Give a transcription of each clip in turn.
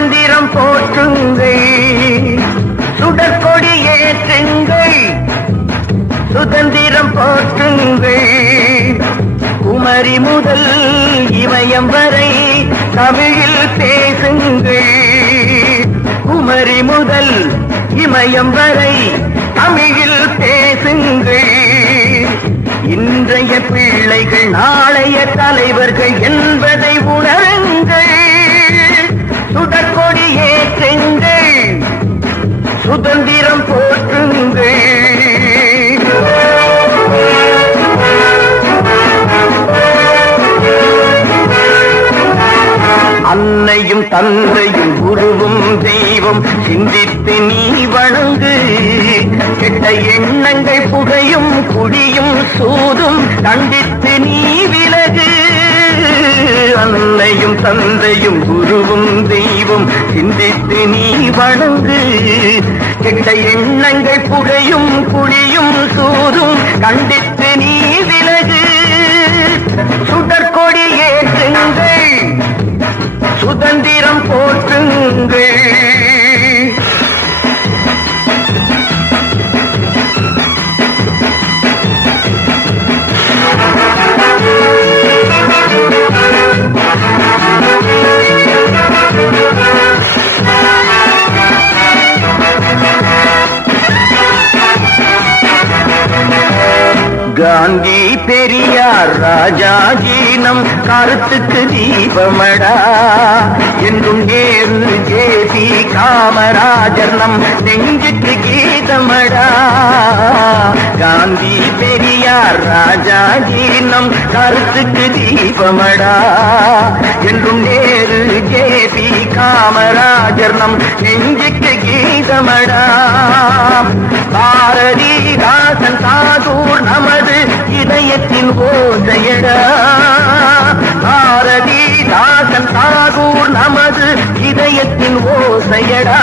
சுதந்திரம் போற்றுங்கள், சுடற்கொடி ஏற்றுங்கள், சுதந்திரம் போற்றுங்கள். குமரி முதல் இமயம் வரை தமிழில் பேசுங்கள், குமரி முதல் இமயம் வரை தமிழில் பேசுங்கள். இன்றைய பிள்ளைகள் நாளைய தலைவர்கள் என்பதை உணருங்கள். சுடற்கொடி ஏற்றுங்கள், சுதந்திரம் போற்றுங்கள். அன்னையும் தந்தையும் குருவும் தெய்வம் சிந்தித்து நீ வணங்கு. கெட்ட எண்ணங்கள் புகையும் குடியும் சூதும் கண்டித்து நீ விலகு. அன்னையும் தந்தையும் குருவும் தெய்வம் சிந்தித்து நீ வணங்கு. கெட்ட எண்ணங்கள் புகையும் குடியும் சூதும் கண்டித்து நீ விலகு. சுடற்கொடி ஏற்றுங்கள், சுதந்திரம் போற்றுங்கள். காந்தி பெரியார் ராஜாஜி நம் கருத்துக்கு தீபமடா. என்றும் நேரு ஜேபி காமராஜர் நம் நெஞ்சுக்கு கீதமடா. காந்தி பெரியார் ராஜாஜி நம் கருத்துக்கு தீபமடா. என்றும் நேரு ஜேபி காமராஜர் நம் நெஞ்சுக்கு கீதமடா. பாரதிதாசன் தாகூர் நமது இதயத்தின் ஓசையடா. பாரதிதாசன் தாகூர் நமது இதயத்தின் ஓசையடா.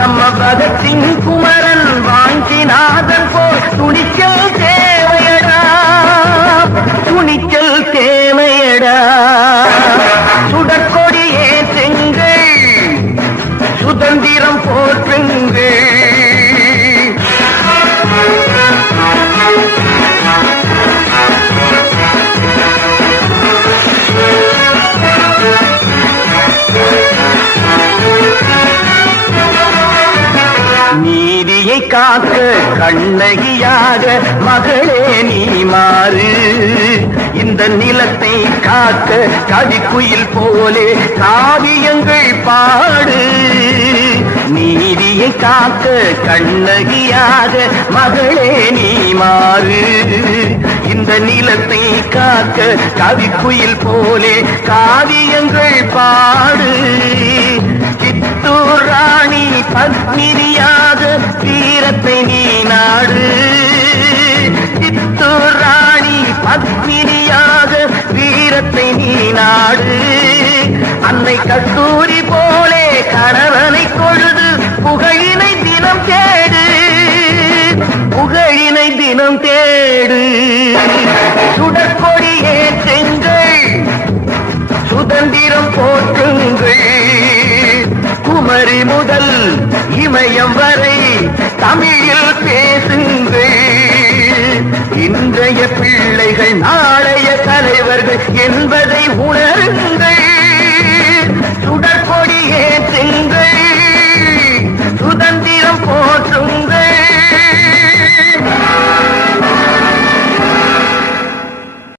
நம்ம பகத்சிங் குமரன் வாஞ்சிநாதன் போல் துணிச்சல் தேவையடா, துணிச்சல் தேவையடா. சுடற்கொடி ஏற்றுங்கள், சுதந்திரம் போற்றுங்கள். நீதியை காக்க கண்ணகியாக மகளே நீ மாறு. இந்த நிலத்தை காக்க கவிக்குயில் போலே காவியங்கள் பாடு. நீதியை காக்க கண்ணகியாக மகளே நீ மாறு. இந்த நிலத்தை காக்க கவிக்குயில் போலே காவியங்கள் பாடு. சித்தூர் ராணி பத்மினியாக வீரத்தை நீ நாடு. சித்தூர் ராணி பத்மினியாக வீரத்தை நீ நாடு. அன்னை கஸ்தூரி போலே கணவனை கொழுது புகழினை தினம் தேடு, புகழினை தினம் தேடு. சுடற்கொடி ஏற்றுங்கள், சுதந்திரம் போற்றுங்கள். குமரி முதல் இமயம் வரை தமிழில் பேசுங்கள்.